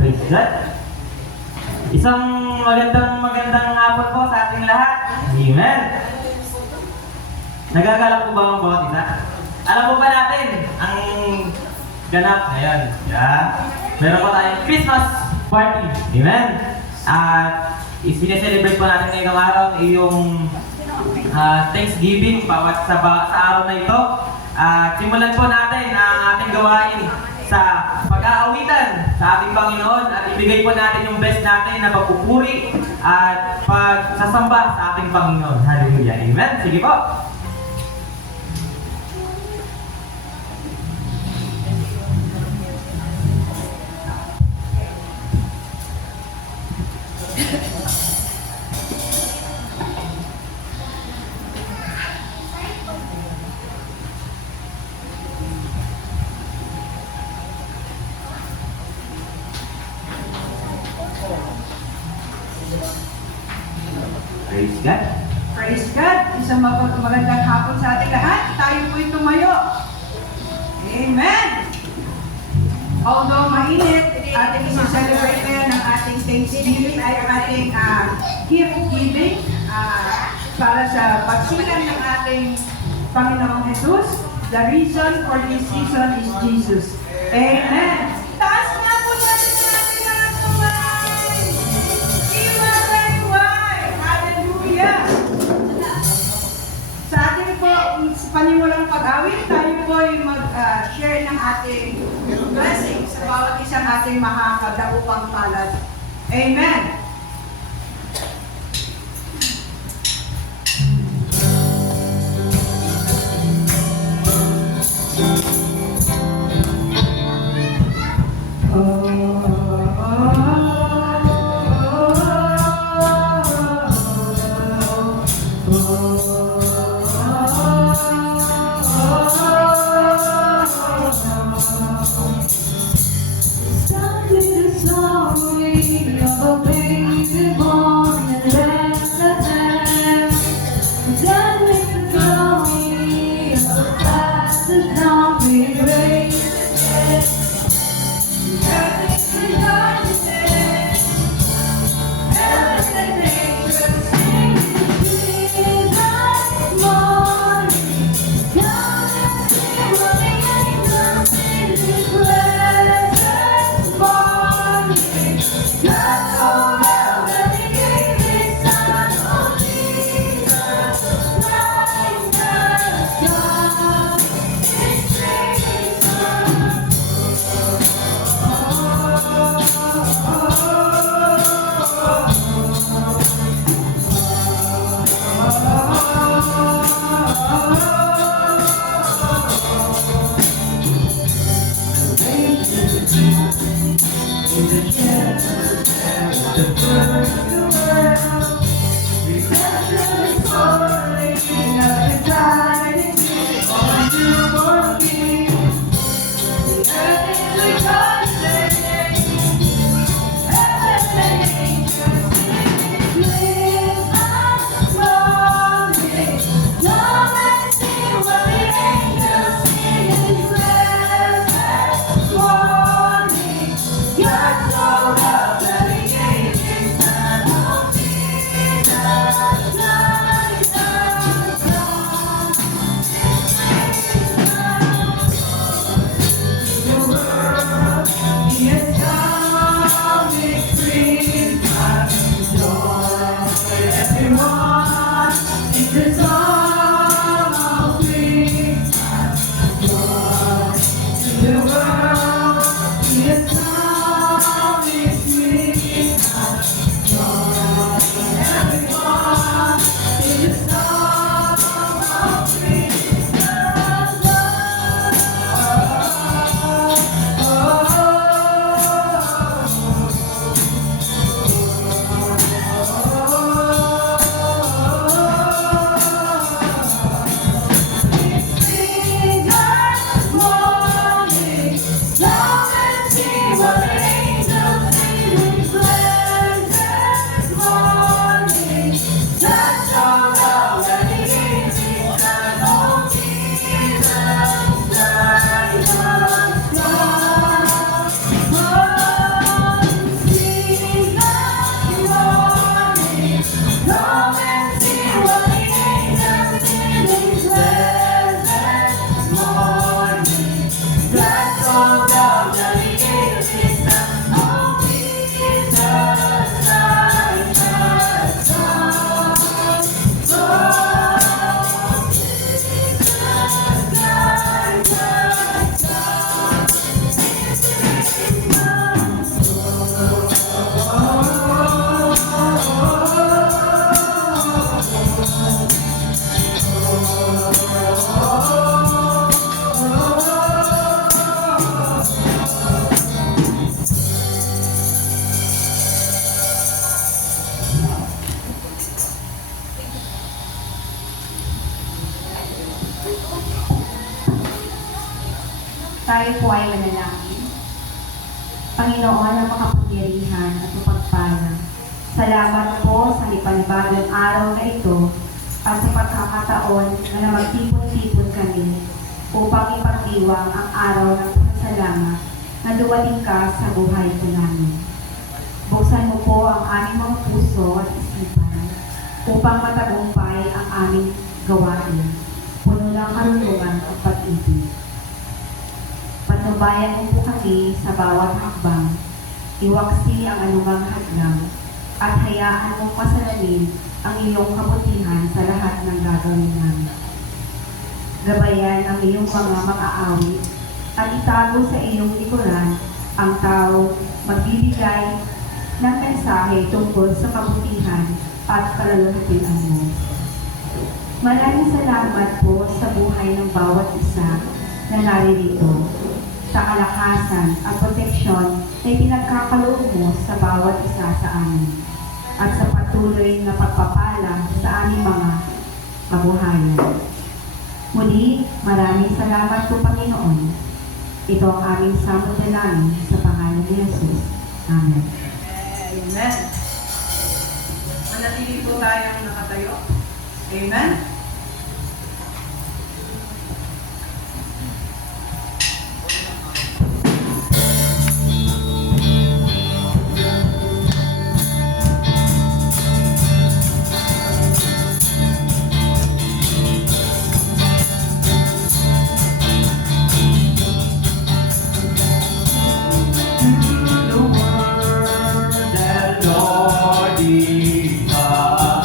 Praise God. Isang magandang hapon po sa ating lahat. Amen. Nagagalak po ba ang bawat isa? Alam po ba natin ang ganap ngayon? Yeah. Meron po tayong Christmas party. Amen. At sineselebrate po natin ngayong araw yung Thanksgiving sa araw na ito. Simulan po natin ang ating gawain sa pag-aawitan sa ating Panginoon at ibigay po natin yung best natin na pagpupuri at pagsasamba sa ating Panginoon. Hallelujah. Amen. Sige po. Praise God. Praise God! Isang magandang hapon sa ating lahat. Tayo po'y tumayo. Amen! Although mainit, ating isi-celebrate ngayon ang ating Thanksgiving ay ating gift giving para sa pagsilang ng ating Panginoong Jesus. The reason for this season is Jesus. Amen! Taas nga po natin ang ating mga kamay! Iwalay-way! Hallelujah! Sa ating po panimulang pag-awit, tayo po ay mag-share ng ating blessing sa bawat isang ating makakadaupang palad. Amen! Started a story of a baby. Tayo po ay manalangin. Panginoon ang makapangyarihan at mapagpala. Salamat po sa lipanibagong araw na ito at sa pagkakataon na magtipon-tipon kami upang ipagdiwang ang araw ng pasasalamat na dumating ka sa buhay po namin. Buksan mo po ang aming mga puso at isipan upang matagumpay ang aming gawain, puno ng karunungan at pag-ibig. Patnubayan mo po kami sa bawat hakbang, iwaksi ang anumang hadlang, at hayaan mong pasalamin ang iyong kabutihan sa lahat ng gagawin namin. Gabayan ang iyong mga mag-aawit at itago sa iyong likuran ang tao magbibigay ng mensahe tungkol sa kabutihan at kalulugtian mo. Maraming salamat po sa buhay ng bawat isa na naririto, sa kalakasan at proteksyon na pinagkakaloob mo sa bawat isa sa amin, at sa patuloy na pagpapala sa aming mga kabuhayan. Muli, maraming salamat po Panginoon. Ito ang aming samot na namin sa pangalan ni Jesus. Amen. Amen. Manatili po tayong nakatayo. Amen. The word that Lord is God.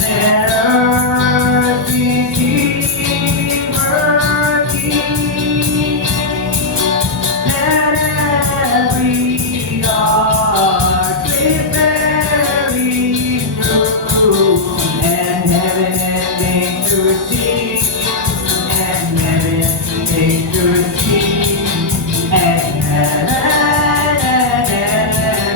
Let earth be working. Let every heart preparing room, and heaven and angels sing, and heaven and angels sing, and heaven and angels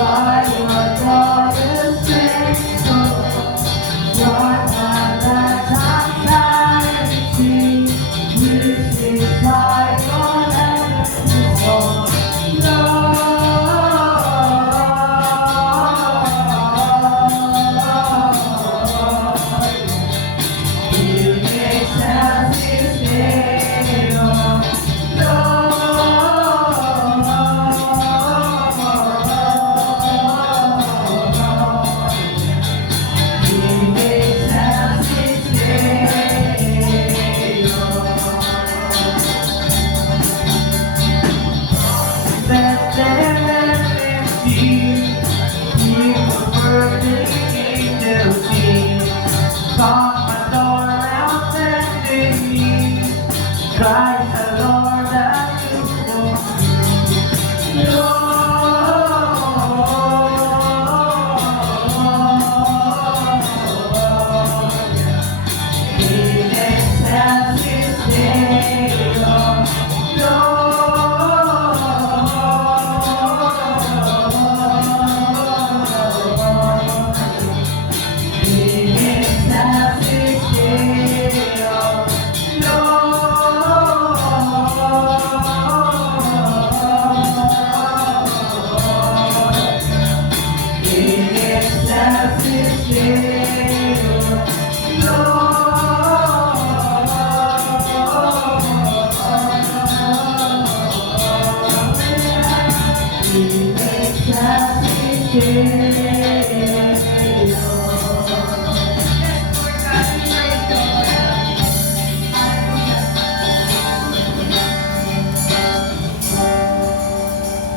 Why your daughter's faithful? What that anxiety, which is like your enemies, oh Lord. You make us his name, Christ the Lord that you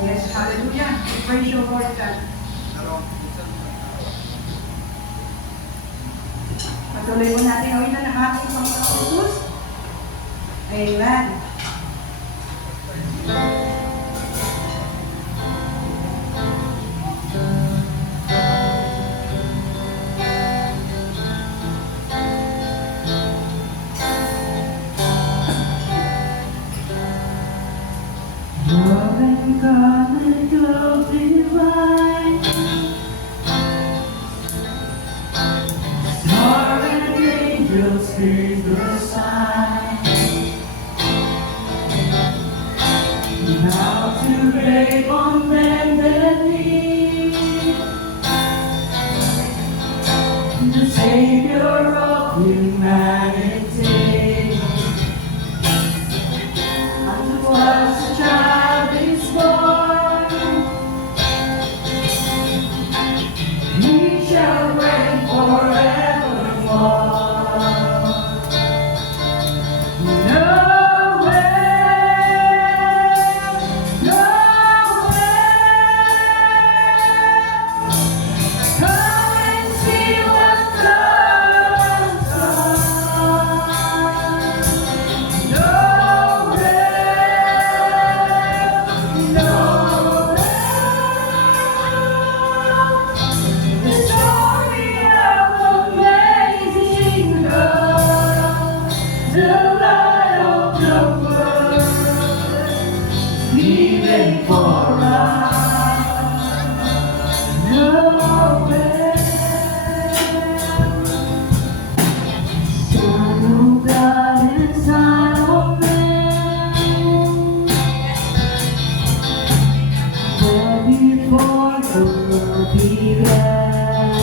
Yes, hallelujah. Praise you, Lord God. Patuloy po natin awitan ang ating Panginoong Jesus. Amen. Love and God and love divine, star and angels give the sign. Now to grave on bended knee, the Savior of humanity. Unto us a child is born, He shall reign forevermore. Come and see what God has done. The story of amazing love, the light of the world, living for us. Son of God and Son of Man, there before the world began,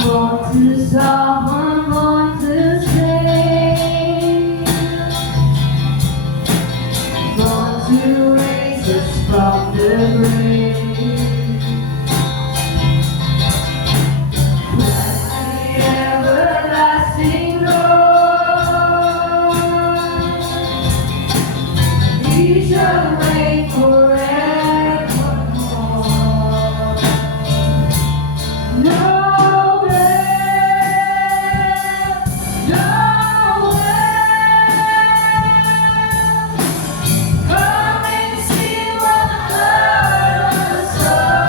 born to suffer, born to save, born to raise us from the grave. Everlasting Lord, He shall reign forevermore. No grave, no grave. Come and see what God has done.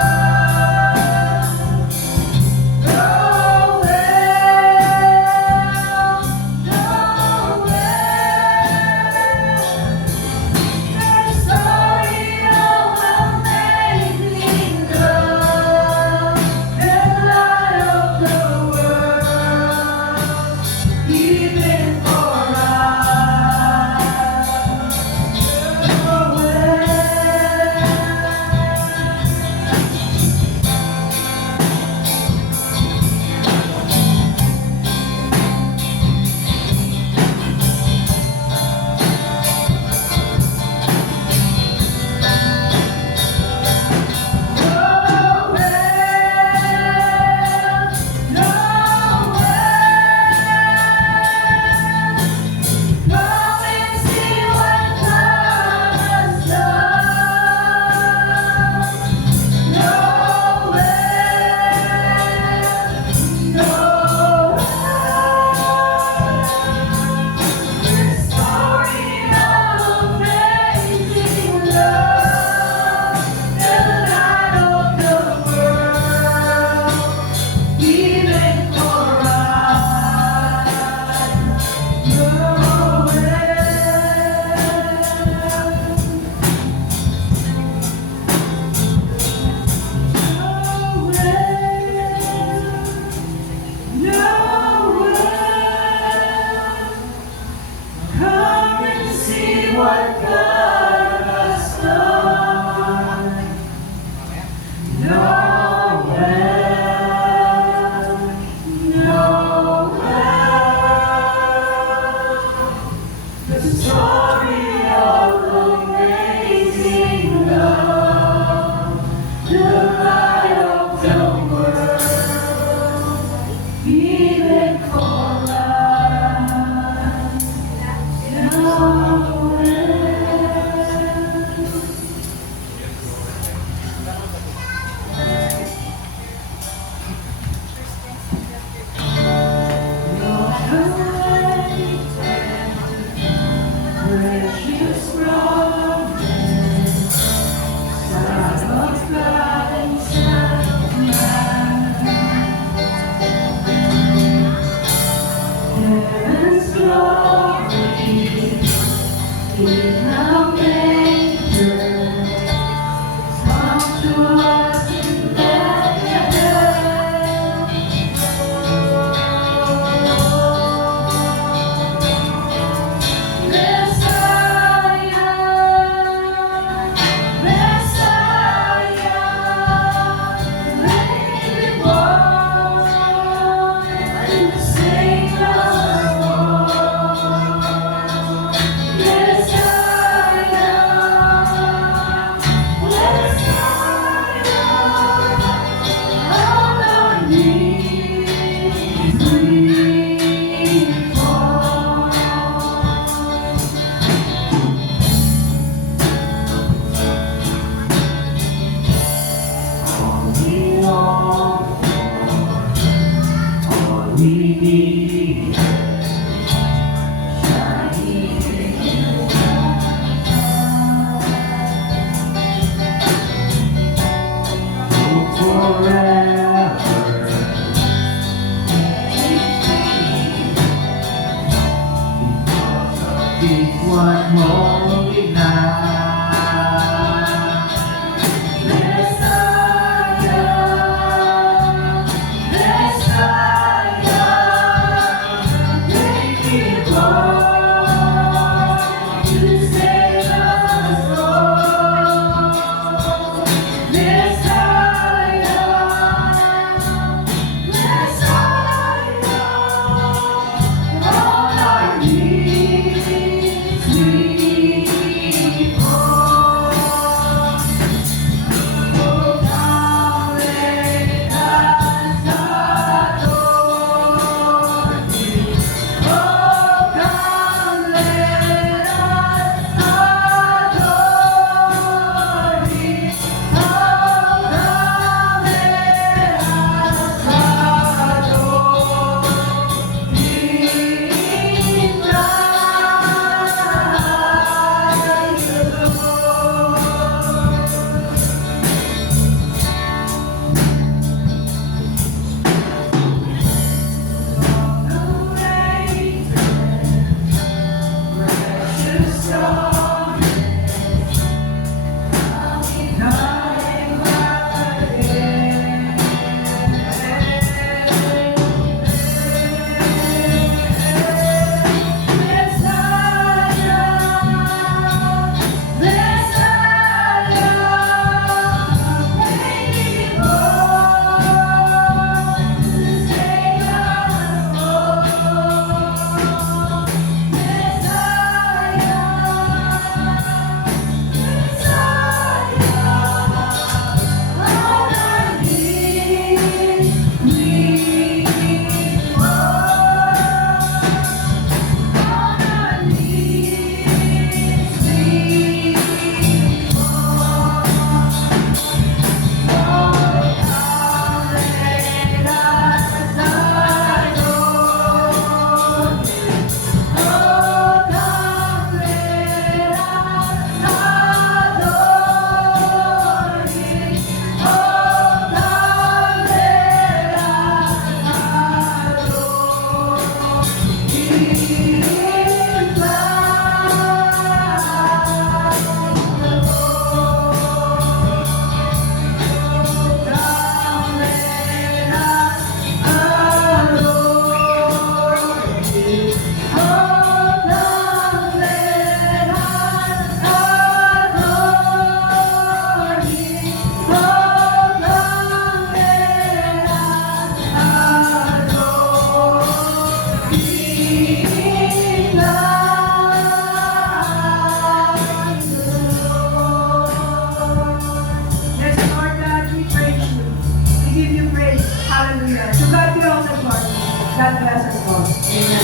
God bless us all. Amen.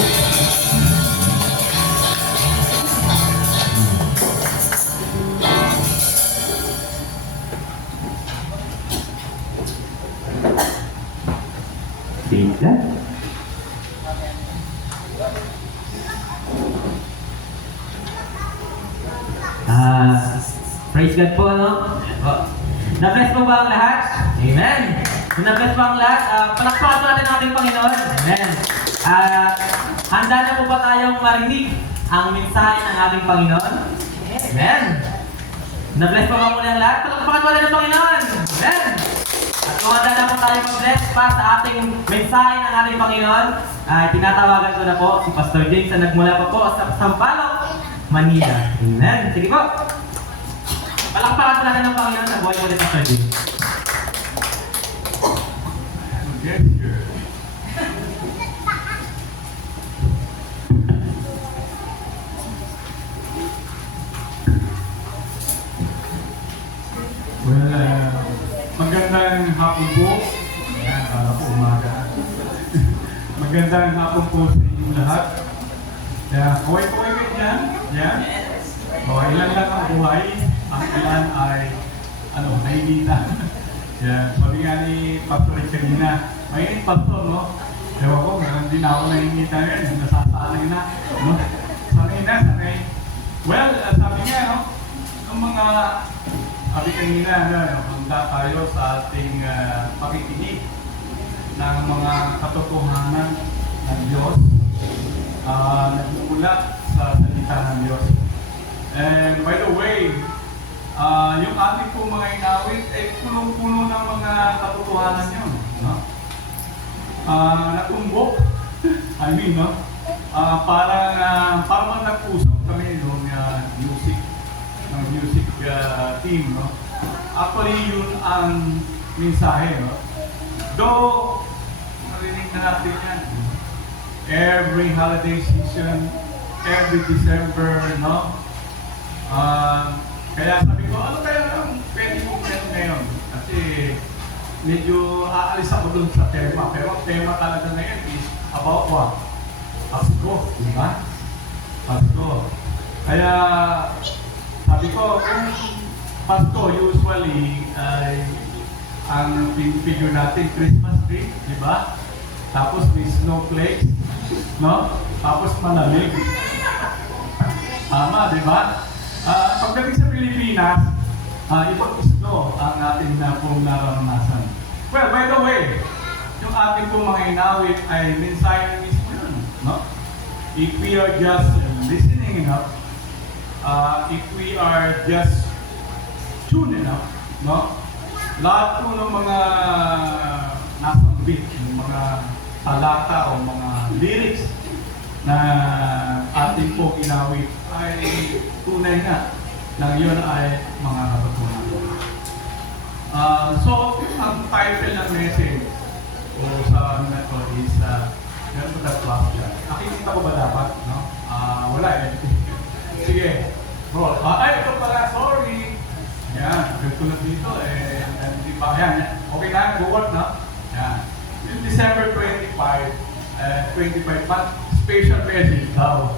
Praise God. Praise God po, ano? Oh. Na-bless po ba ang lahat? Amen! Kung na-bless po ang lahat, palakpakan po natin ang ating Panginoon. Amen! Handa na po ba tayong marinig ang mensahe ng ating Panginoon? Amen! Na-bless po ba muli ang lahat? Palakpakan po natin ang Panginoon. Amen! At kung handa na po tayo mag-bless pa sa ating mensahe ng ating Panginoon, tinatawagan ko na po si Pastor James na nagmula pa po sa Sampaloc, Manila. Amen. Sige po. Palakpakan po natin ng Panginoon sa buhay mo ni Pastor James. Yes, sir. Well, magandang hapon po. Ayan, para po umaga. Magandang hapon po sa inyong lahat. Kaya, kaway-kaway kayo dyan. Yan. O, ilan lang ang buhay. Ang ilan ay, nainita. Yan. Sabi nga ni Pastor Rick kanina, mainit pastor, no? Ewan ko, hindi na ako nainita ngayon. Nasasanay na. No? Sanay. Well, sabi nga, no? Ang mga, sabi kanina, handa tayo sa ating pakikinig ng mga katotohanan ng Diyos. Nagmumula sa salita ng Diyos. And by the way, yung ating pong mga inawit ay punong-puno ng mga katotohanan yun. No? Natumbok, no? Parang nagpusok kami ng music team, no? Actually, yun ang mensahe, no? Though, narinig na natin yan. Every holiday season, every December, no? Kaya sabi ko, ano kaya ang pwede kong ngayon? Kasi medyo aalis ako dun sa tema. Pero ang tema talaga ngayon is about what? Pasko, di ba? Pasko. Kaya sabi ko, kung Pasko usually ay ang figure natin Christmas tree, di ba? Tapos may snowflakes, no? Tapos malamig. Tama, di ba? Pagdating sa Pilipinas, ibang isno ang ating na pong naranasan. Well, by the way, yung ating pong mga inawit ay mensahe mismo yun, no? If we are just listening enough, if we are just tuning enough, no? Lahat po ng mga nasa beat, yung mga talata o mga lyrics na ating pong inawit ay tunay na yun ay mga katotohanan. So, ang title ng message o sa ano na ito is meron ba class dyan? Nakikita ko ba dapat? No? Wala eh. Sige. Bro. Ito pala. Sorry. Yan. Gusto na dito eh. Hindi pa. Yan. Okay na. Go work na. Yan. Yung December 25, 25 month special message daw.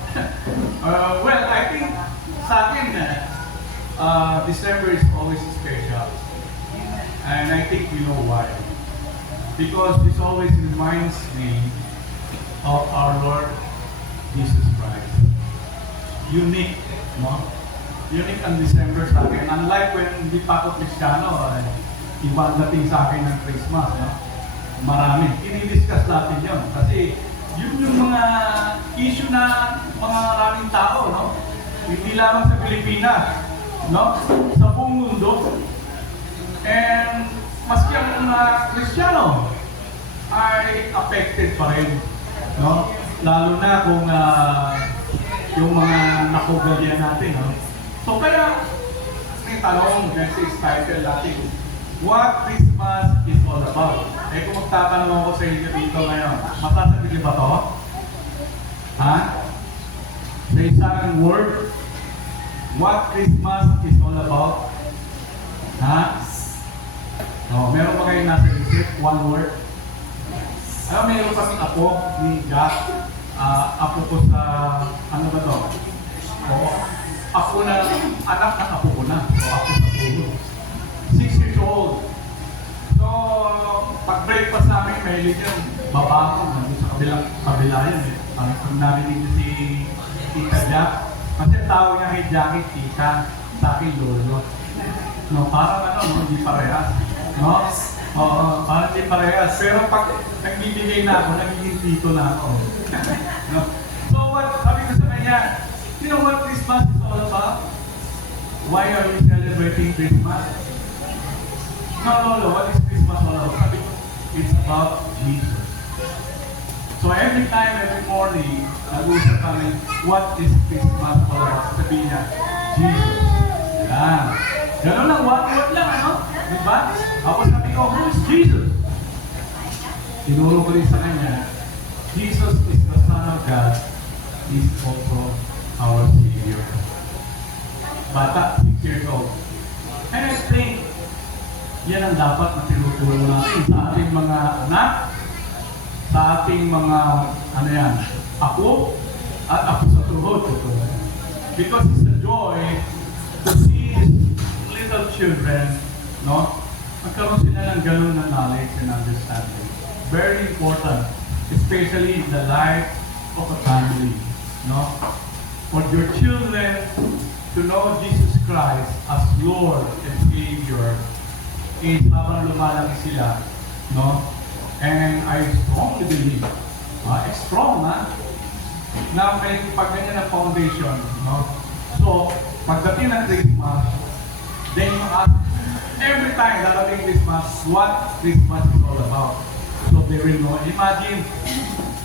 Well, I think sa akin, December is always special. And I think you know why. Because this always reminds me of our Lord Jesus Christ. Unique, no? Unique ang December sa akin. Unlike when hindi pa ako Kristiyano, iba dating sa akin ng Christmas, no? Marami. I-discuss natin yun. Kasi yun yung mga issue na mga maraming tao, no? Hindi lamang sa Pilipinas, no? Sa buong mundo. And maski ang mga Kristiyano ay affected pa rin, no? Lalo na kung yung mga nakugalyan natin, no? So kaya may tanong, message title natin, what Christmas is all about? Eh kung magtatanong ako sa inyo dito ngayon, masasagot niyo ba to? Ha? Sa isang word, what Christmas is all about? Ha? Oh, meron ba kayo nasa isip? One word? Meron kaming apo ni Jack. Apo ko sa, ano ba to? Oo. Ako na, anak ng apo ko na. O ako sa pulo. 6 years old. So, pag-breakfast namin, may yun, babangon. Nandun sa kabila yan eh. Pag narinig niyo si Tita Jack, kasi tawag niya kay Jackie, Tita, sa akin lolo. No, parang no, hindi parehas. No? Oo, parang hindi parehas. Pero pag nagbibigay na ako, nagiging tito na ako. No? So what, sabi ko sa kanya, you know what Christmas is all about? Why are we celebrating Christmas? No, what is Christmas all about? Sabi ko, it's about Jesus. So every time, every morning, nag-uusap kami, what is Christmas all about? Sabi niya, Jesus. Yan. Ganun lang, one word lang, ano? Diba? Ako sabi ko, who is Jesus? Tinuro ko rin sa kanya, Jesus is the Son of God. He is also our Savior. Bata, 6 years old. And I think, yan ang dapat na tinuturo natin sa ating mga anak, sa ating mga, ano yan, apo, at apo sa tuhod. Because it's a joy to see little children, no? Magkaroon sila ng ganun na knowledge and understanding. Very important, especially in the life of a family, no? For your children to know Jesus Christ as Lord and Savior is habang lumalaki sila, no? And I strongly believe, strong na may pagganyan ng foundation, no? So, pagdating ng Christmas, then you ask, every time darating Christmas, what Christmas is all about. So they will know. Imagine,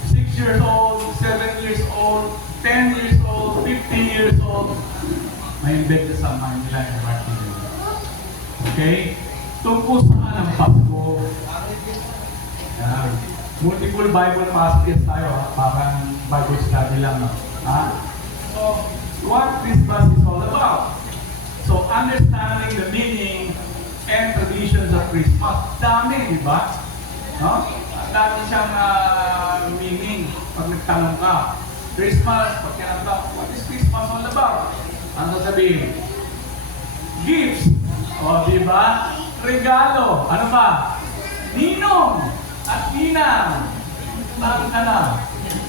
6 years old, 7 years old, 10 years old, 15 years old, may embed na sa mind nila yung heart nila. Okay? Tungkol saan ang Pasko? Yan. Multiple Bible passages tayo, parang Bible study lang. So, what Christmas is all about? So, understanding the meaning and traditions of Christmas. Dami, di ba? No? Dami siyang meaning pag nagtanong ka. Christmas, pag kinanong ka, what is Christmas all about? Ano sabihin? Gifts. O, di ba? Regalo. Ano pa? Ninong at ninang. Saan ka na?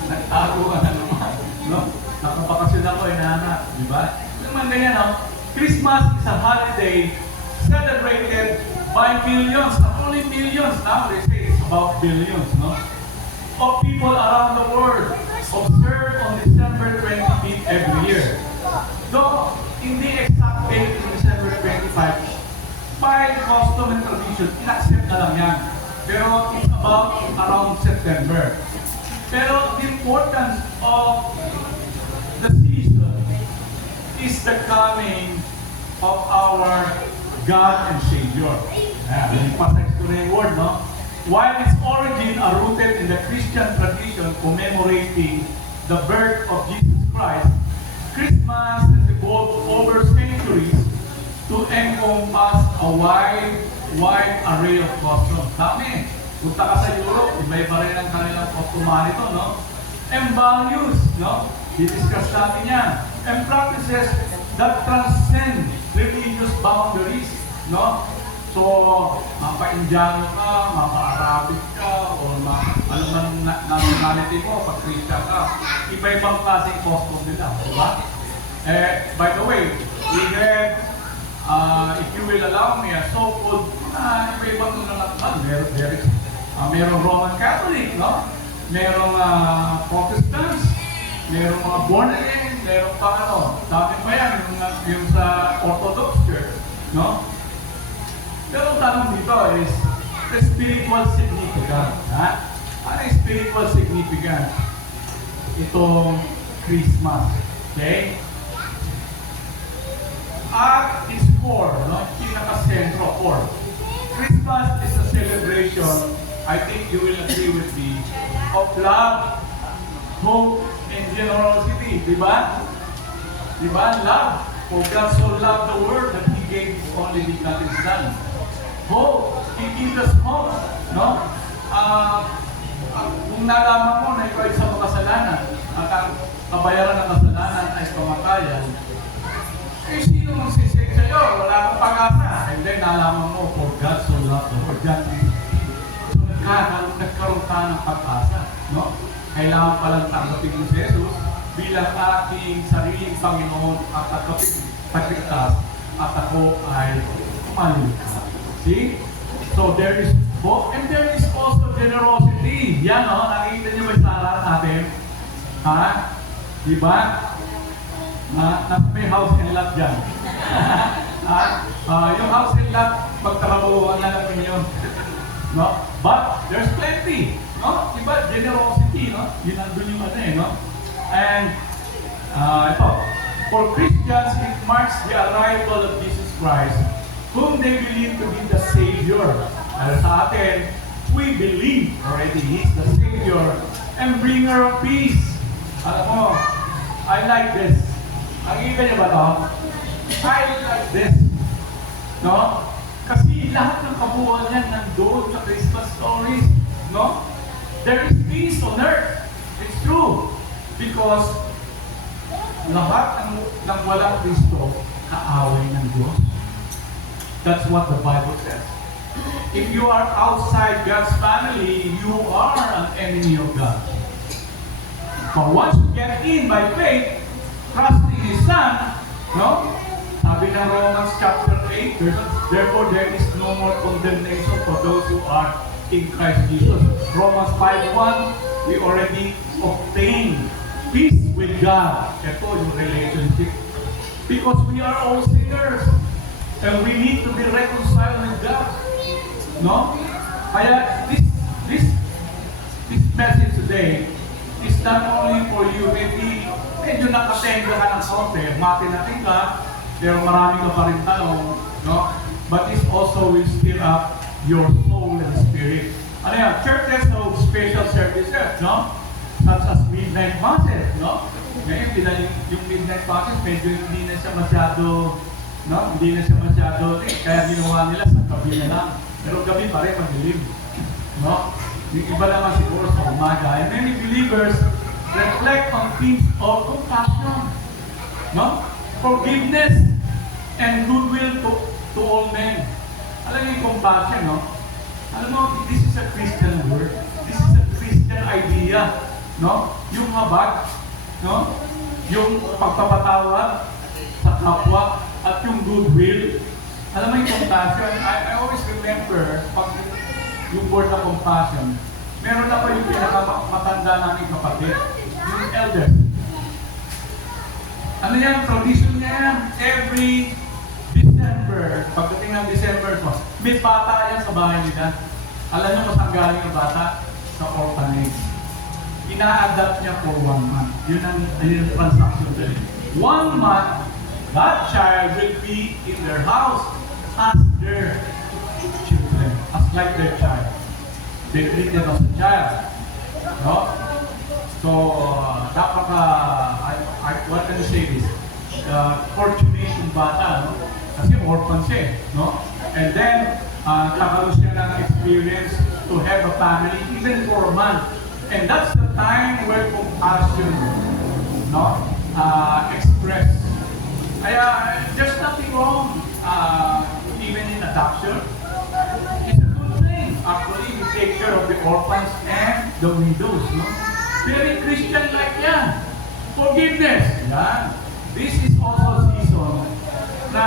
Nagtago ka na naman. No? Nakapakasyon ako, inahanap. Di ba? Naman ganyan, no? Christmas is a holiday celebrated by millions, not only millions, now they say it's about billions, no? Of people around the world observe on December 25th every year. Though, hindi exact date in December 25, by custom and tradition, in-accept na lang yan. Pero it's about around September. Pero the importance of the season is the coming of our God and Savior. Pasage ko na yung word, no? While its origin are rooted in the Christian tradition commemorating the birth of Jesus Christ, Christmas has evolved over centuries to encompass a wide array of customs. Dami. Punta ka sa Europe, iba-iba rin ang kanilang customary to, no? And values, no? Di-discuss natin yan. And practices that transcend religious boundaries, no? So, mapa-Indiano ka, mapa-Arabic ka, o ano man nationality mo, pag-Christian ka, iba-ibang klaseng custom nila, di ba? By the way, we have, if you will allow me, a so-called, iba-ibang naman, merong Roman Catholic, no? Merong Protestants, merong mga born again, merong pa dati pa yan, yung sa Orthodox Church, no? Pero ang tanong dito is, the spiritual significance, ha? Ano yung spiritual significance? Itong Christmas, okay? At its core, no? Pinaka-sentro, core. Christmas is a celebration, I think you will agree with me, of love, hope, and generosity, di ba? Di ba? Love. For God so loved the world that He gave His only begotten Son. Hope. He gives us hope. No? kung nalaman mo na ikaw ay isang makasalanan at ang kabayaran ng kasalanan ay kamatayan, eh sino magsisig sa'yo? Wala kang pag-asa. And then nalaman mo, for God so loved the world, God is so nagkaroon ka ng pag-asa. No? Kailangan palang tanggapin mo si Jesus bilang ating sariling Panginoon at pagpigtas at ako ay kumaligtas. See? So there is hope and there is also generosity. Yan o, nakikita niyo ba sa aral natin? Ha? Diba? May house and lot dyan. Yung house and lot, pagtrabahuan na natin yun. No? But there's plenty. No? Diba? Generosity. No? Yun ang duling ano eh. No? And ito, for Christians, it marks the arrival of Jesus Christ, whom they believe to be the Savior. Pero sa atin, we believe already He's the Savior and bringer of peace. Alam mo, I like this. Nakikita niyo ba ito? I like this. No? Kasi lahat ng kabuuan yan nandoon sa Christmas stories. No? There is peace on earth. It's true. Because lahat ng walang Kristo, kaaway ng Diyos. That's what the Bible says. If you are outside God's family, you are an enemy of God. But once you get in by faith, trusting His Son, no? Sabi ng Romans chapter 8, therefore there is no more condemnation for those who are in Christ Jesus. Romans 5:1, we already obtained peace with God. Ito yung relationship. Because we are all sinners. And we need to be reconciled with God. No? Kaya this message today is not only for you. Maybe medyo nakatenga ka ng konti. Matinating ka, pero marami ka pa rin tanong. No? But this also will stir up your soul and spirit. Ano yan? Churches of special services, no? Such as midnight masses, no? Ngayon, yung midnight masses, medyo hindi na siya masyado, no? Hindi na siya masyado, kaya ginawa nila sa gabi na lang. Pero gabi pa rin, madilim. No? Yung iba naman siguro sa umaga. And many believers reflect on themes of compassion, no? Forgiveness and goodwill to all men. Alam niyo yung compassion, no? Alam mo, this is a Christian word. This is a Christian idea. No? Yung habag, no? Yung pagpapatawad sa kapwa at yung goodwill. Alam mo yung compassion, I always remember pag yung word na compassion, meron ako yung pinakamatanda namin kapatid, yung elder. Ano yan? Tradition niya yan. Every December, pagdating ng December ko, may bata yan sa bahay nila. Alam niyo kung saan galing ang bata? Sa orphanage. Ina-adapt niya for 1 month. Yun ang transaction dali. 1 month, that child will be in their house as their children, as like their child. They treat them as a child. No? So, what can you say this? Fortunate yung bata, no? Kasi orphan siya, no? And then, kakaroon siya ng experience to have a family even for a month. And that's the time where compassion, no, express. Kaya there's nothing wrong, even in adoption. It's a good thing. Actually, we take care of the orphans and the widows, no? Very Christian-like yan. Forgiveness. Yan. This is also season na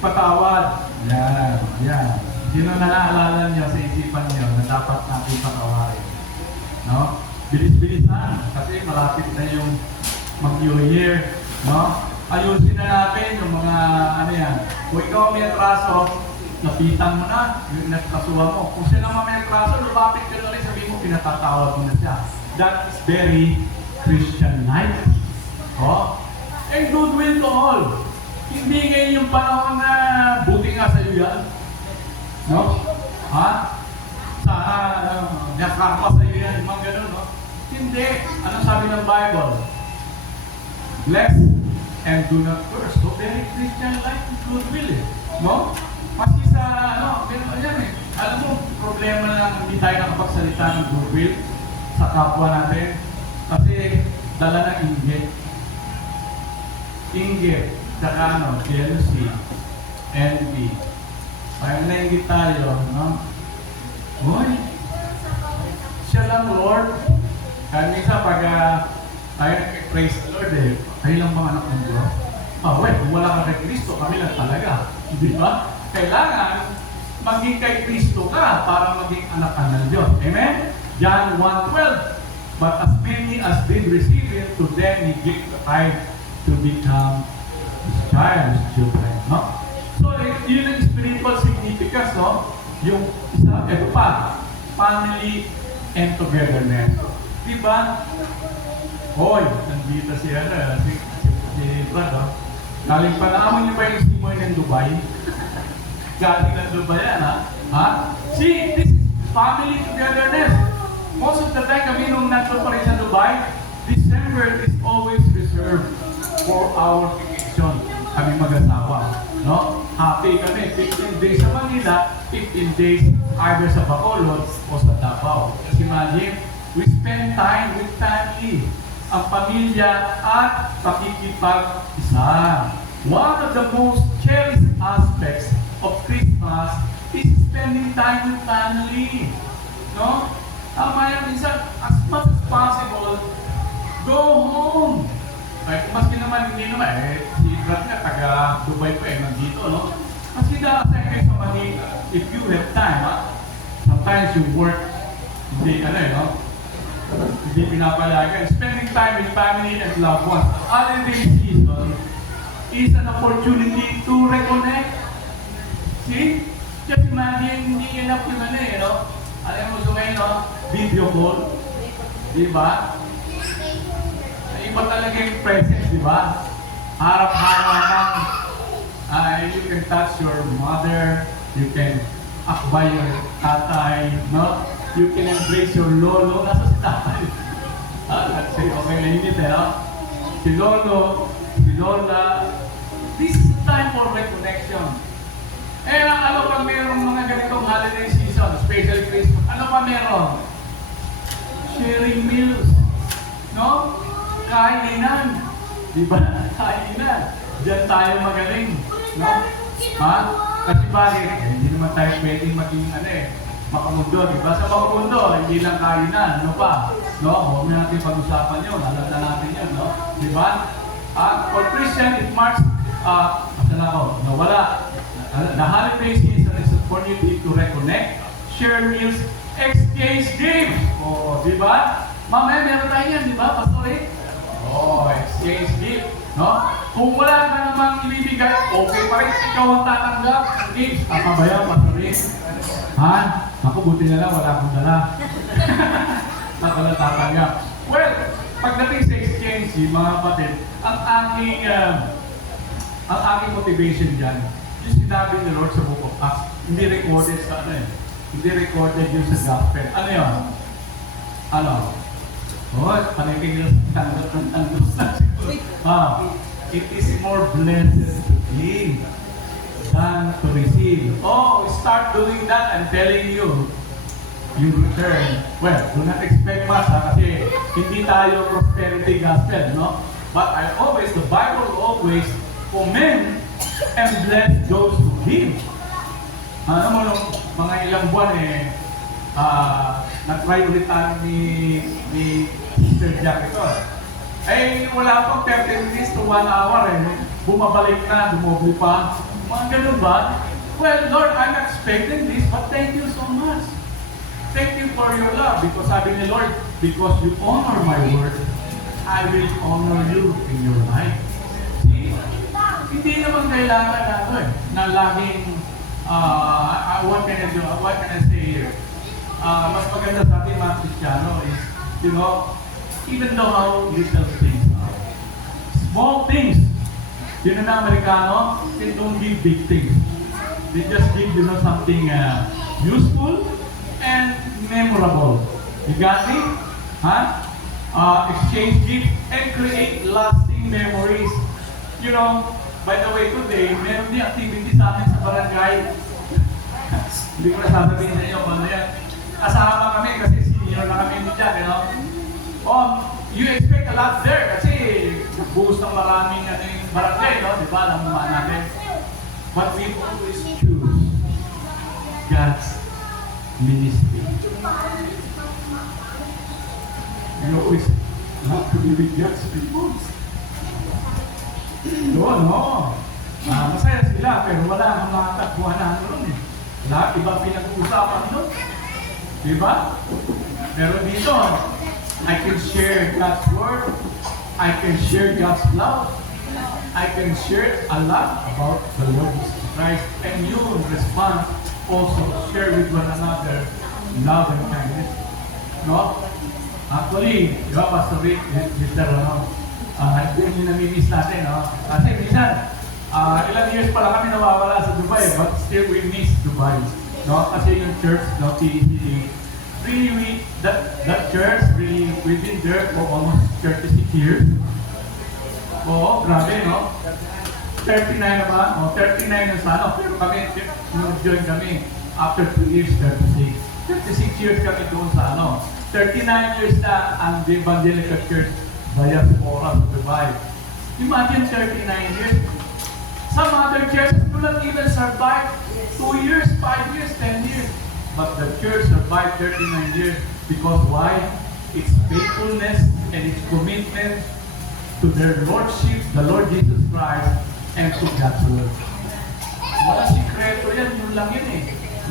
patawad. Yan. Yan. Sino na naalala niyo sa isipan niyo na dapat natin patawarin? No? Bilis-bilisan kasi malapit na yung mag-New Year, no? Ayusin na natin yung mga ano yan. Kung ikaw may atraso, napitan mo na, yung nagkasuha mo. Kung siya naman may atraso, lumapit ka na rin, sabihin mo, pinatatawad mo na siya. That is very Christian-like. Oh? And goodwill to all. Hindi ngayon yung panahon na buti nga sa'yo yan. No? Ha? Nakarma sa iyo yan, mga ganun, no? Hindi. Anong sabi ng Bible? Bless and do not curse. So, very Christian-like goodwill, eh. No? Kasi sa, ganun yan, eh. Alam mo, problema lang hindi tayo nakapagsalita ng goodwill sa kapwa natin kasi dala ng inggit. Inggit, saka jealousy, envy. Parang nainggit tayo, no? Uy, siya lang, Lord. Kaya minsan pag tayo nag-praise the Lord kayo lang mga anak ng Diyos. Kung wala ka kay Kristo, kami lang talaga. Di ba? Kailangan maging kay Kristo ka para maging anak ka ng Diyos. Amen? John 1:12. But as many as did receive Him, to them He gave the right to become His child, His children. No? So, yun ang spiritual significance, no? Yung isa, ito pa, family and togetherness. Diba? Hoy, nandito si Brad, no? Galing pa, naamoy niyo ba yung simoy ng Dubai? Galing ng Dubai yan, ha? See, this is family togetherness. Most of the time kami nung nandun pa rin sa Dubai, December is always reserved for our vacation. Kami mag-asawa, no? Happy kami, 15 days sa Manila, 15 days either sa Bacolod o sa Davao. Kasi imagine, we spend time with family, ang pamilya at pakikipag-isa. One of the most cherished aspects of Christmas is spending time with family. No? Minsan, as much as possible, go home. Maski naman, hindi naman, si Brad nga, taga Dubai pa nandito, no? Maski na-assign kayo sa Manila, if you have time, sometimes you work, hindi, hindi pinapalagan. Spending time with family and loved ones. Holiday season is an opportunity to reconnect. See? Just imagine, hindi enough yung alam mo ngayon, video call. Diba? Iba talaga yung presence, diba? Harap-harapan. You can touch your mother. You can akbay your tatay. No? You can embrace your lolo. Nasa si tatay. Let's say, okay na yun si lolo, si lola. This is time for reconnection. Ano pag mayroong mga ganitong holiday season, especially Christmas, ano pa meron? Sharing meals. No? Kainan. Diba? Kainan. Diyan tayo magaling. No? Kasi bakit? Hindi naman tayo pwedeng maging makamundo. Diba? Sa makamundo, hindi lang kainan. Ano pa? No? Huwag natin pag-usapan yun. Alam na natin yun. No? Diba? For Christian, it marks, nawala. The holiday season is for you to reconnect, share meals, exchange gifts. Di ba? Mamaya meron tayo yan, di ba, Pastor Rick? Exchange gift. No? Kung wala ka namang ibibigay, okay pa rin. Ikaw ang tatanggap ng gifts. Tama ba yan, Pastor Rick? Ako, buti na lang, wala akong dala. Ako lang tatanggap. Well, pagdating sa exchange, mga kapatid, ang aking motivation dyan, yung sinabi ni Lord sa Book of Acts, hindi recorded sa hindi recorded yun sa gospel. Ano yun? Panikin yung tandos na siguro. It is more blessed to give than to receive. Start doing that. I'm telling you, you return. Well, do not expect much kasi hindi tayo prosperity gospel, no? But the Bible always commend and bless those who give. Alam mo, nung mga ilang buwan nag-try ulit tayo ni Sister Jack ito. Wala pang 30 minutes to 1 hour bumabalik na, dumoble pa. Mga ganun ba? Well, Lord, I'm expecting this, but thank you so much. Thank you for your love. Because sabi ni Lord, because you honor my word, I will honor you in your life. See? Hindi naman kailangan na laging, what can I say here? Mas maganda sa ating mga Kristiyano is, even though how little things are. Small things. Yun na Amerikano, they don't give big things. They just give, something useful and memorable. You got me? Exchange gifts and create lasting memories. By the way, today, meron din activity sa amin sa barangay. Hindi ko na sasabihin sa inyo kung ano yan. Kasama kami kasi senior na kami dyan, you know? Oh, you expect a lot there kasi buhos ng maraming ano yung barangay, no? Di ba? Namuhaan natin. But we always choose God's ministry. We always love to be with God's people. Doon, no? Masaya sila, pero wala ang mga tagpuanan doon eh. Lahat ibang pinag-uusapan doon. Diba? Pero dito, I can share God's word. I can share God's love. I can share a lot about the Lord Jesus Christ. And you respond also, share with one another love and kindness. No? Actually, di ba, Pastor Rick, Mr. Ronald, yun yung namimiss natin, no? Kasi minsan, ilang years pala kami nawawala sa Dubai, but still we miss Dubai. No? Kasi yung church, no, really, that church, really, we've been there for almost 36 years. Oo, grabe, no? 39 na ba? O, 39 na sa ano. Pero kami, nung join kami, after 2 years, 36. 36 years kami doon sa ano. 39 years na ang Evangelical Church Diaspora sa Dubai. Imagine 39 years. Some other churches do not even survive 2 years, 5 years, 10 years. But the church survived 39 years because why? Its faithfulness and its commitment to their Lordship, the Lord Jesus Christ, and to God's word. Walang sikreto yan, yun lang yun eh.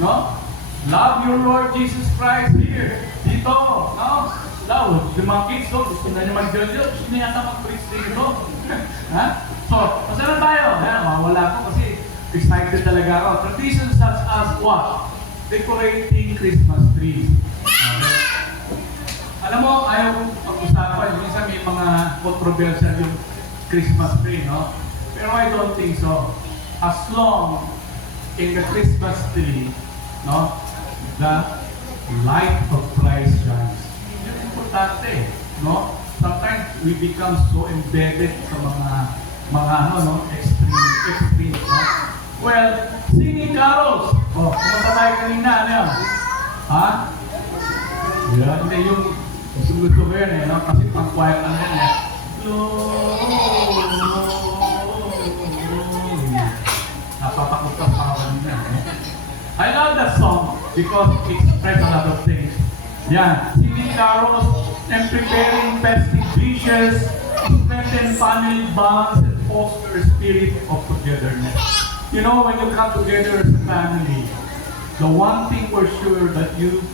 No? Love your Lord Jesus Christ here. Dito, no? Love, yung mga kids, no? Gusto na niya mag-jojo, gusto niya yata mag-preach dito. Ha? So, masarap tayo. Mawala ko kasi excited talaga ako. Traditions such as what? Decorating Christmas trees. Okay. Alam mo, ayaw pag-usapan. Minsan may mga controversial yung Christmas tree, no? Pero I don't think so. As long in the Christmas tree, no, the light of Christ shines. Yun importante, no? Sometimes we become so embedded sa mga ano, no, extreme, no? Well, singing carols. Oh, pumunta tayo kanina, ano yan? Ha? Yeah, hindi yung gusto ko yun eh, no? Kasi pang-quiet lang yan eh. Napapakutan pa ako kanina eh. I love that song because it expresses a lot of things. Yan, singing carols and preparing festive dishes, strengthen family bonds and foster a spirit of togetherness. You know, when you come together as a family, the one thing for sure that you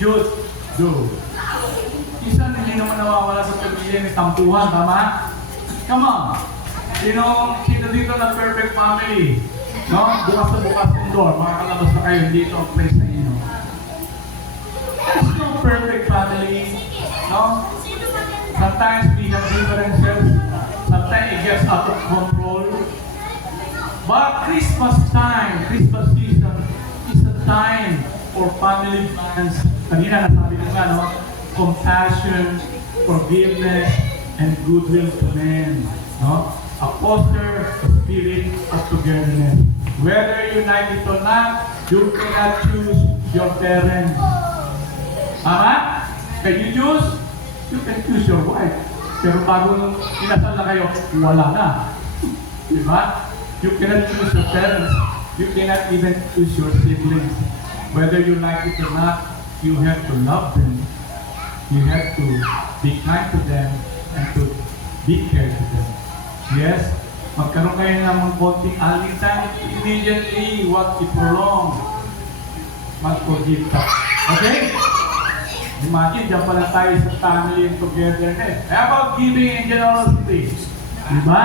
should do. Isa hindi naman nawawala sa pamilya may tampuhan, tama? Come on! You know, sino dito na perfect family? No? Bukas na bukas yung door, makakalabas na kayo, hindi ito ang place na inyo. There's no perfect family. No? Sometimes we have differences. Sometimes it gets out of control. But Christmas time, Christmas season, is a time for family plans. Kanina nasabi ko nga, no? Compassion, forgiveness, and goodwill to men. No? A foster a spirit of togetherness. Whether united or not, you cannot choose your parents. Tama? Can you choose? You can choose your wife. Pero bago nung inasal na kayo, wala na. Diba? You cannot choose your parents. You cannot even choose your siblings. Whether you like it or not, you have to love them. You have to be kind to them and to be care to them. Yes, magkaroon kayo ng konting alitan, immediately, huwag i-prolong. Mag-forgive ka. Okay? Imagine, dyan pala tayo sa family and togetherness. How about giving and generosity? Diba?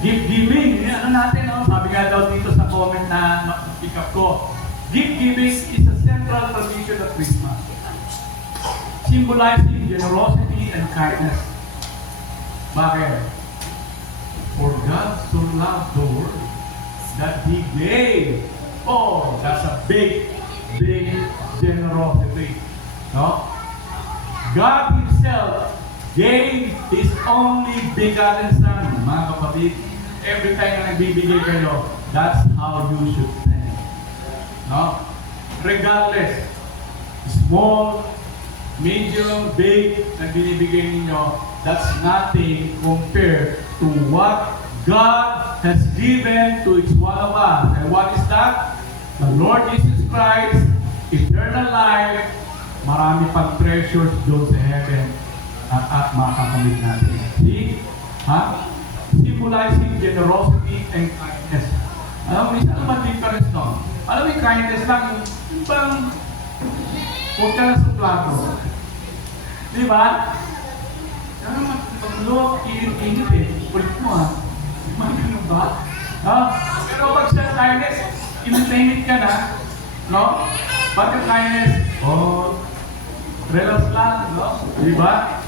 Gift-giving, ano natin, no? Sabi nga daw dito sa comment na pick up ko. Gift-giving is a central tradition of Christmas, symbolizing generosity and kindness. Bakit? For God so loved the world that He gave. Oh, that's a big, big generosity. No? God Himself gave His only begotten Son. Mga kapatid, every time na nagbibigay kayo, that's how you should think. No? regardless, small, medium, big, na binibigay ninyo, that's nothing compared to what God has given to each one of us. And what is that? The Lord Jesus Christ, eternal life, marami pang treasures doon sa heaven at makakamit natin. See? Ha? Symbolizing generosity and kindness. Alam mo, isa naman difference no? Alam mo yung kindness lang, yung bang huwag ka lang sa plato. Di ba? Kaya naman, pag-look, init-init eh. Kulit mo ha. Di ba ganun ba? Ha? Pero pag sa kindness, init ka na, no? Pagka kindness, relax lang, no? Di ba?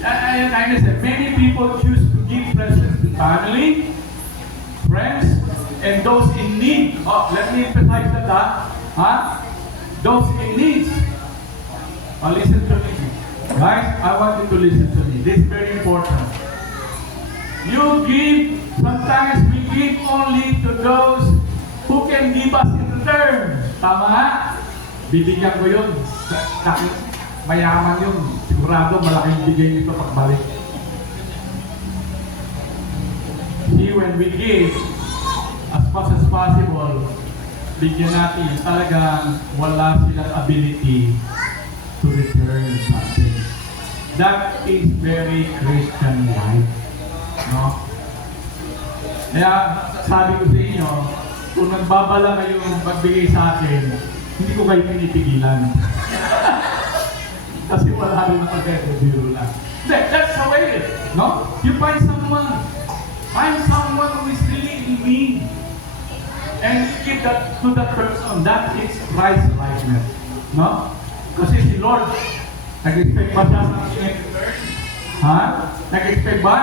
Yan kindness eh. Many people choose to give presents to family, friends, and those in need. Oh, let me emphasize that, ha? Those in need. Listen to me. Guys, I want you to listen to me. This is very important. You give, sometimes we give only to those who can give us in return. Tama ha? Bibigyan ko yun. Mayaman yun. Sigurado malaking bigay nito pagbalik. See, when we give, as much as possible, bigyan natin talagang wala silang ability to return something. That is very Christian life. No? Kaya sabi ko sa inyo, kung nagbabala kayong magbigay sa akin, hindi ko kayo pinipigilan. Kasi wala rin ako kayo, biro lang. That's the way, no? You find someone who is really in need, and you give that to that person. That is Christ likeness, no? Kasi si Lord, nag-expect ba siya sa akin? Ha? Nag-expect ba?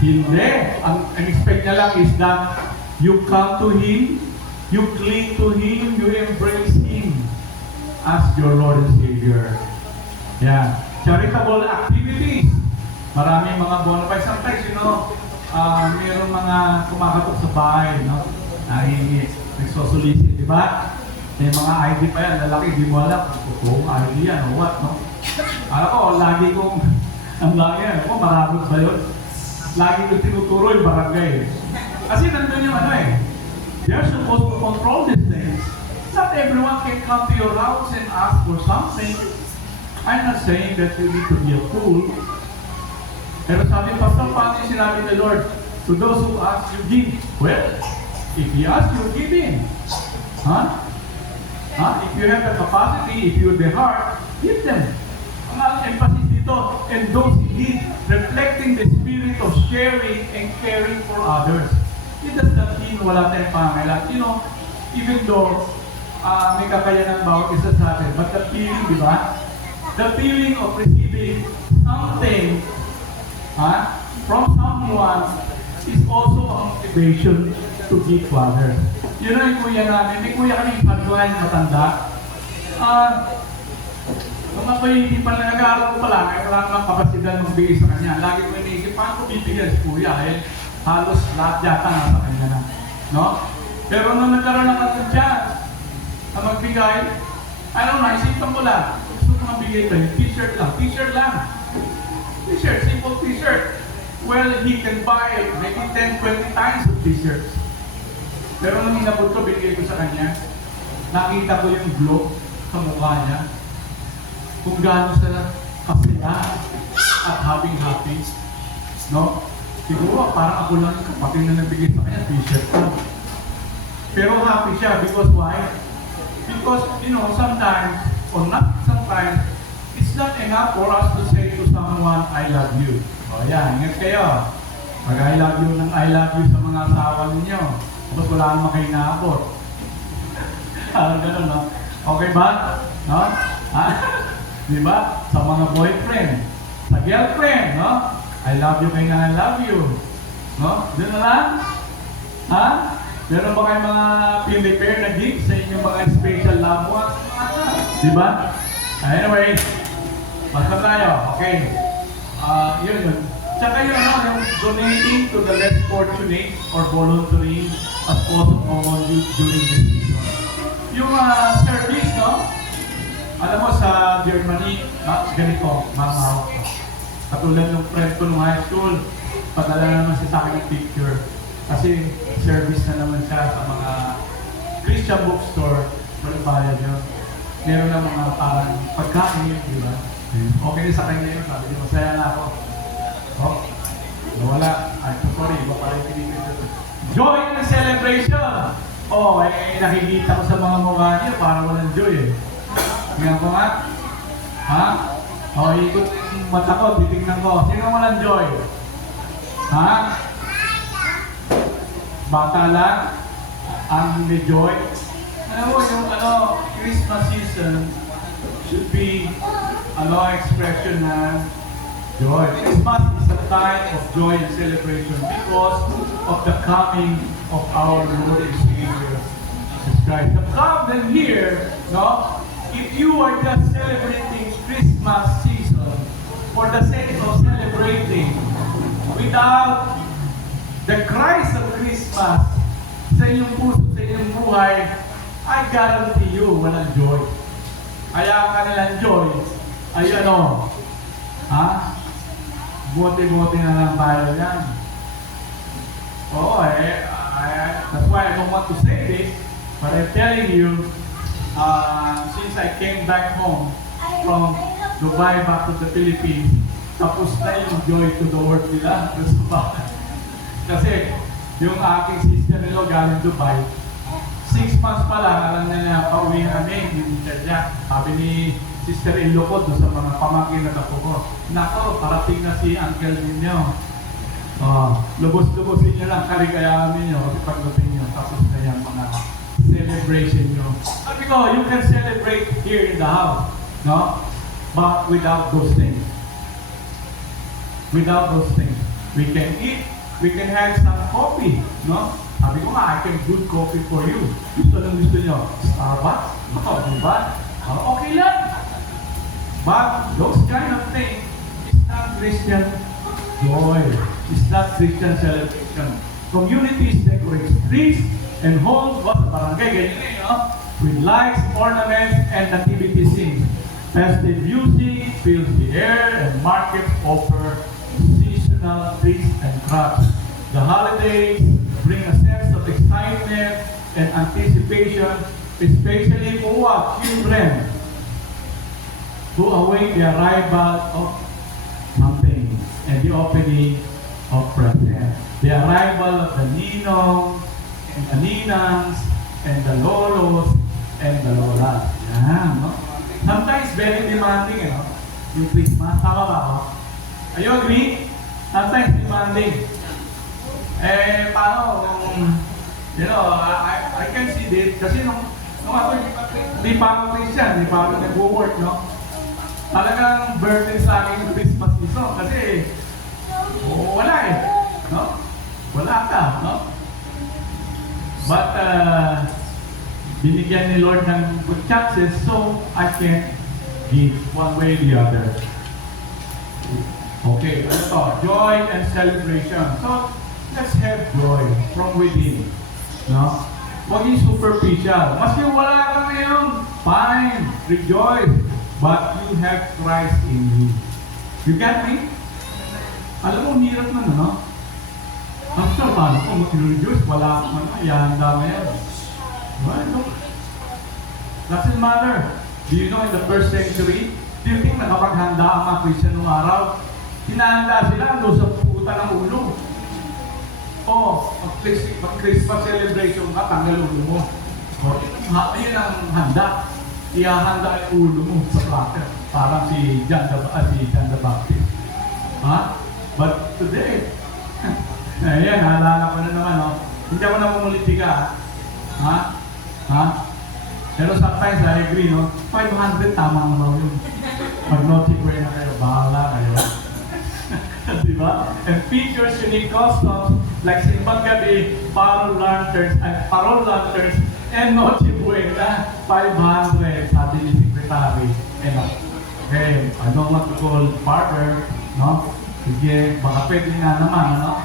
Hindi. Ang expect niya lang is that you come to Him, you cling to Him, you embrace Him as your Lord and Savior. Yeah. Charitable activities. Maraming mga bona fides. Sometimes, mayroong mga kumakatok sa bahay, no? Nagsosolicit, di ba? May mga ID pa yan, lalaki, di mo alam kung ID yan o what, no? Alam ko, lagi kong, ang lagi yan, ako, marabot ba yun? Lagi kong tinuturo yung barangay. Kasi nandun yung they're supposed to control these things. Not everyone can come to your house and ask for something. I'm not saying that you need to be a fool. Pero sabi, Pastor, paano yung sinabi ni Lord? To those who ask, you give. Well, if He asks, you give Him. Huh? If you have the capacity, if you have the heart, give them. Ang emphasis dito, and those in need, reflecting the spirit of sharing and caring for others. It does not mean wala tayong pangailan. Even though may kakayanan bawat isa sa atin, but the feeling, di ba? The feeling of receiving something from someone is also a motivation to give to others. Yun ang kuya namin. May kuya kami pagkuhan matanda. Nung ako hindi pa na nag-aaral ko pala, kaya wala namang kapasidad magbigay sa kanya. Lagi ko iniisip, paano ko bibigyan si kuya? Halos lahat yata nasa kanya na. No? Pero nung nagkaroon ng chance na magbigay, naisipan ko lang. Gusto ko mabigay ito, yung t-shirt lang. T-shirt lang. T-shirt, simple t-shirt. Well, he can buy maybe 10, 20 times of t-shirts. Pero nung inabot ko, binigay ko sa kanya, nakita ko yung glow sa mukha niya. Kung gaano siya kasaya at happy. No? Siguro, parang ako lang kapatid na nabigay sa kanya, t-shirt lang. Pero happy siya because why? Because, sometimes, or not sometimes, it's not enough for us to say to someone, I love you. O yan, ingat kayo. Pag I love you ng I love you sa mga asawa ninyo, tapos wala naman kayo naabot. Ganun, no? Okay ba? No? Di ba? Sa mga boyfriend, sa girlfriend, no? I love you kaya I love you. No? Doon na lang? Meron ba kayong mga pinrepair na gift sa inyong mga special loved ones? Di ba? Anyway, basta tayo. Okay. Yun. Tsaka yung donating to the less fortunate or volunteering as also common during this season. Yung service, no? no? Alam mo, sa Germany, ganito, mga hawak ko. Katulad ng friend ko nung high school, padala naman siya sa akin ng picture. Kasi service na naman siya sa mga Christian bookstore, walang bayad yun. Meron na mga parang pagkain yun, di ba? Okay na sa kanya yun, sabi niya, masaya na ako. Oh, nawala. Ay, sorry, iba pala yung pinipin doon. Joy and celebration! Oh, nakikita ko sa mga mukha niyo, parang walang joy eh. Tingnan ko nga. Ha? Oh, ikot yung mata ko, titignan ko. Sino walang joy? Ha? Bata lang? Ang may joy? Alam mo, yung Christmas season should be expression na joy. Christmas is a time of joy and celebration because of the coming of our Lord and Savior, Jesus Christ. The problem here, no? If you are just celebrating Christmas season for the sake of celebrating without the Christ of Christmas sa inyong puso, sa inyong buhay, I guarantee you, walang joy. Kaya ang kanilang joy ay bote-bote na lang tayo yan. Oo, that's why I don't want to say this, but I'm telling you, since I came back home from Dubai back to the Philippines, tapos na yung joy to the world nila. Kasi yung aking sister-in-law galing Dubai, 6 months pa lang, alam na niya, pauwi namin, yung niya. Sabi ni sister-in-law ko doon sa mga pamangkin na tapo ko, nako, parating na si uncle ninyo. Lubos-lubosin nyo lang, kaligayahan ninyo, kasi pagdating nyo, tapos na yung mga celebration nyo. Sabi ko, you can celebrate here in the house, no? But without those things. Without those things. We can eat, we can have some coffee, no? Sabi ko nga, I can good coffee for you. Gusto nyo, Starbucks? No, di ba? Okay lang. But those kind of things is not Christian joy. It's not Christian celebration. Communities decorate streets and homes, what, barangay, ganyan no? With lights, ornaments, and nativity scenes. Festive music fills the air and markets offer seasonal treats and crafts. The holidays bring a sense of excitement and anticipation, especially for what? Children who await the arrival of something and the opening of presents. The arrival of the ninongs and the ninangs and the lolos and the lolas. Yan, no? Sometimes very demanding, yung Christmas. Tama ba ako? Are you agree? Sometimes demanding. Paano? I can see this. Kasi nung ako, hindi pa ako Christian, hindi pa ako nag-work, no? Talagang burden sa akin yung Christmas season kasi wala no? Wala ka, no? But binigyan ni Lord ng good chances so I can give one way or the other. Okay, ano to? Joy and celebration. So, let's have joy from within, no? Huwag yung superficial. Maski wala ka ngayon, fine, rejoice. But you have Christ in you. You get me? Alam mo, hirap na, no? After, paano ko mag-rejoice? Wala akong ihanda na yan. Well, doesn't matter. Do you know in the first century, do you think nakapaghanda ang mga Christian noong araw? Hinahanda sila doon sa puta ng ulo. Mag-Christmas celebration ka, tanggal ulo mo. Yun ang handa. Ihahanda ang ulo mo sa platter. Parang si John the Baptist. But today, ayan, naalala ko na naman, no? Hindi ako na pumulitika, Pero sometimes I agree, no? 500 tama naman yun. Pag naughty ko na kayo, bahala kayo. Diba? And features unique customs like Simbang Gabi, parol lanterns, and Noche Buena, 500, sabi ni Secretary. Okay, I don't want to call father, no? Sige, baka pwede nga naman, no?